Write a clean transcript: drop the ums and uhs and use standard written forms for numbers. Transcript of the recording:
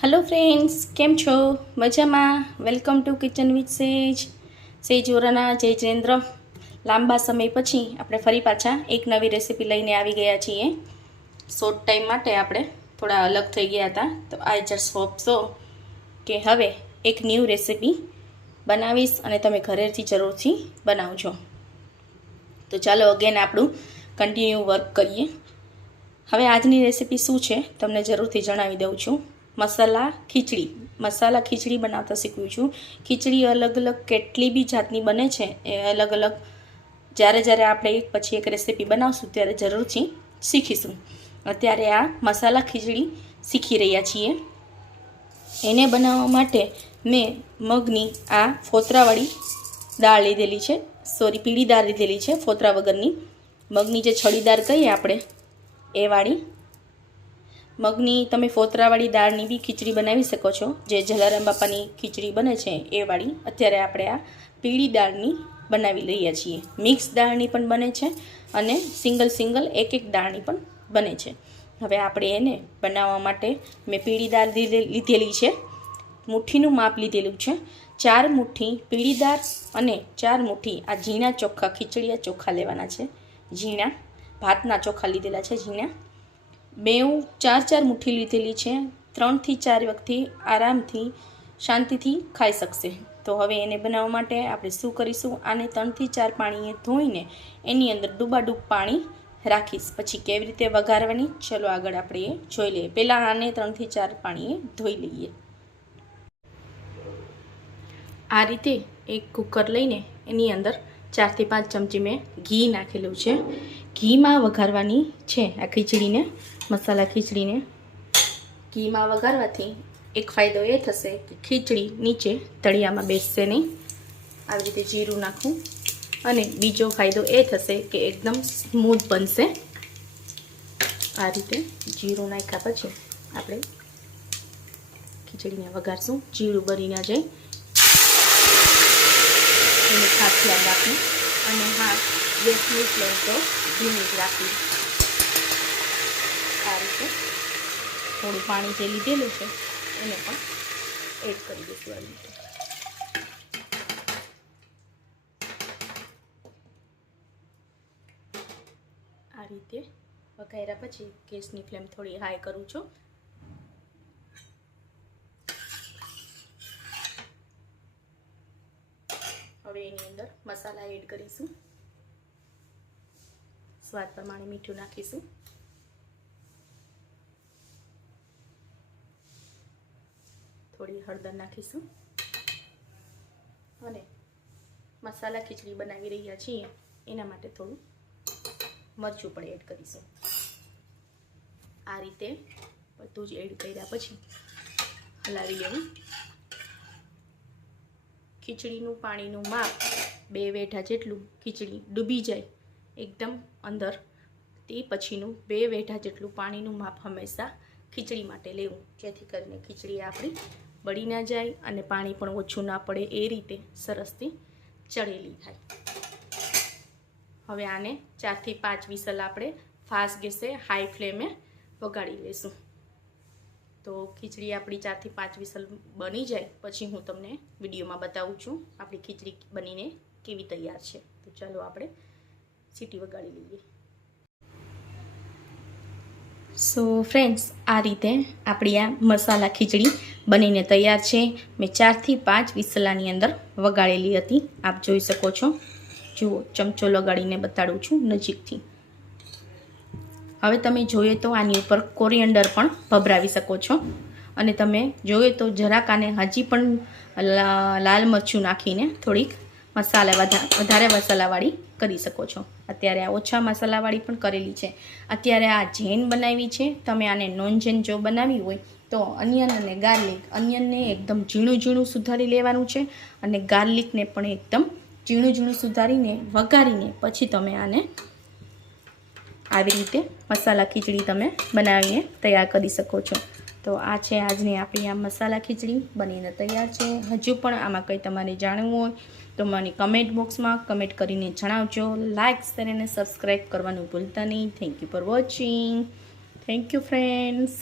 Hello friends, केम छो? मजामा? वेलकम टू किचन विथ सेज वोराना जय जयेन्द्र। लांबा समय पछी આપણે ફરી પાછા એક નવી રેસીપી લઈને આવી ગયા છીએ। શોર્ટ ટાઈમ માટે આપણે થોડા અલગ થઈ ગયા હતા, તો આઈ જસ્ટ હોપ સો કે હવે એક ન્યૂ રેસીપી બનાવીશ અને તમે ઘરેથી જરૂરથી બનાવજો। તો ચાલો અગેન આપણું કન્ટિન્યુ વર્ક કરીએ। હવે આજની રેસીપી શું છે તમને જરૂરથી જણાવી દઉં છું। मसाला खीचड़ी बनाता शीखव्યું છું। खीचड़ी अलग अलग કેટલી બી જાતની બને છે એ અલગ અલગ જ્યારે જ્યારે આપણે એક પછી એક રેસીપી બનાવશું ત્યારે જરૂરથી શીખીશું। અત્યારે આ મસાલા ખીચડી શીખી રહ્યા છીએ। એને બનાવવા માટે મેં મગની આ ફોતરાવાળી દાળ લીધેલી છે, સોરી પીળી દાળ લીધેલી છે, ફોતરા વગરની। મગની જે છડીદાર કહીએ આપણે એ વાળી મગની તમે ફોતરાવાળી દાળની બી ખીચડી બનાવી શકો છો, જે જલારામ બાપાની ખીચડી બને છે એ વાળી। અત્યારે આપણે આ પીળી દાળની બનાવી લઈએ છીએ। મિક્સ દાળની પણ બને છે અને સિંગલ એક દાળની પણ બને છે। હવે આપણે એને બનાવવા માટે મેં પીળી દાળ લીધેલી છે, મુઠ્ઠીનું માપ લીધેલું છે। 4 મુઠ્ઠી પીળી દાળ અને 4 મુઠ્ઠી આ ઝીણા ચોખ્ખા ખીચડીયા ચોખા લેવાના છે। ઝીણા ભાતના ચોખા લીધેલા છે, ઝીણા। મેં 4 મુઠ્ઠી લીધેલી છે। 3 થી 4 વ્યક્તિ આરામથી શાંતિથી ખાઈ શકશે। તો હવે એને બનાવવા માટે આપણે શું કરીશું, આને 3 થી 4 પાણીએ ધોઈને એની અંદર ડૂબાડૂબ પાણી રાખીશ। પછી કેવી રીતે વઘારવાની ચલો આગળ આપણે એ જોઈ લઈએ। પહેલાં આને 3 થી 4 પાણીએ ધોઈ લઈએ। આ રીતે એક કુકર લઈને એની અંદર 4 થી 5 ચમચી મેં ઘી નાખેલું છે। ઘીમાં વઘારવાની છે આ ખીચડીને, મસાલા ખીચડીને। ઘીમાં વઘારવાથી એક ફાયદો એ થશે કે ખીચડી નીચે તળિયામાં બેસશે નહીં। આવી રીતે જીરું નાખું અને બીજો ફાયદો એ થશે કે એકદમ સ્મૂથ બનશે। આ રીતે જીરું નાખ્યા પછી આપણે ખીચડીને વઘારશું, જીરું બળી ના જાય એને ખાસ ધ્યાન રાખવું। અને હા, ગેસની ફ્લેમ તો ધીમી જ રાખવી। આ રીતે થોડું પાણી જે લીધેલું છે એને પણ એડ કરી દઈશું। આ રીતે વઘાર્યા પછી ગેસની ફ્લેમ થોડી હાઈ કરું છું। હવે એની અંદર મસાલા એડ કરીશું। સ્વાદ પ્રમાણે મીઠું નાખીશું, થોડી હળદર નાખીશું અને મસાલા ખીચડી બનાવી રહ્યા છીએ એના માટે થોડું મરચું પણ એડ કરીશું। આ રીતે બધું જ એડ કર્યા પછી હલાવી લેવું। ખીચડીનું પાણીનું માપ 2 વેઠા જેટલું ખીચડી ડૂબી જાય એકદમ અંદર, તે પછીનું 2 વેઠા જેટલું પાણીનું માપ હંમેશા ખીચડી માટે લેવું, જેથી કરીને ખીચડી આપણી બળી ના જાય અને પાણી પણ ઓછું ના પડે, એ રીતે સરસથી ચડેલી થાય। હવે આને 4 થી 5 વિસલ આપણે ફાસ્ટ ગેસે હાઈ ફ્લેમે વગાડી લઈશું। તો ખીચડી આપણી 4 થી 5 વિસલ બની જાય પછી હું તમને વિડીયોમાં બતાવું છું આપણી ખીચડી બનીને કેવી તૈયાર છે। તો ચાલો આપણે સીટી વગાડી લઈએ। સો ફ્રેન્ડ્સ, આ રીતે આપણી આ મસાલા ખીચડી બનીને તૈયાર છે। મેં 4 થી 5 વિસલાની અંદર વગાડેલી હતી, આપ જોઈ શકો છો। જુઓ, ચમચો લગાડીને બતાડું છું નજીકથી। હવે તમે જોઈએ તો આની ઉપર કોરિએન્ડર પણ ભભરાવી શકો છો અને તમે જોઈએ તો જરાક આને હજી પણ લાલ મરચું નાખીને થોડીક વધારે મસાલાવાળી કરી શકો છો। અત્યારે આ ઓછા મસાલાવાળી પણ કરેલી છે। અત્યારે આ જૈન બનાવી છે, તમે આને નોન જૈન જો બનાવી હોય તો અનિયન અને ગાર્લિક, અનિયનને એકદમ ઝીણું સુધારી લેવાનું છે અને ગાર્લિકને પણ એકદમ ઝીણું સુધારીને વઘારીને પછી તમે આને આવી રીતે મસાલા ખીચડી તમે બનાવીને તૈયાર કરી શકો છો। તો આ છે આજની આપણી આ મસાલા ખીચડી બનીને તૈયાર છે। હજુ પણ આમાં કંઈ તમારે જાણવું હોય તો મને કમેન્ટ બોક્સમાં કમેન્ટ કરીને જણાવજો। લાઇક, શેર અને સબસ્ક્રાઈબ કરવાનું ભૂલતા નહીં। Thank you for watching. Thank you friends.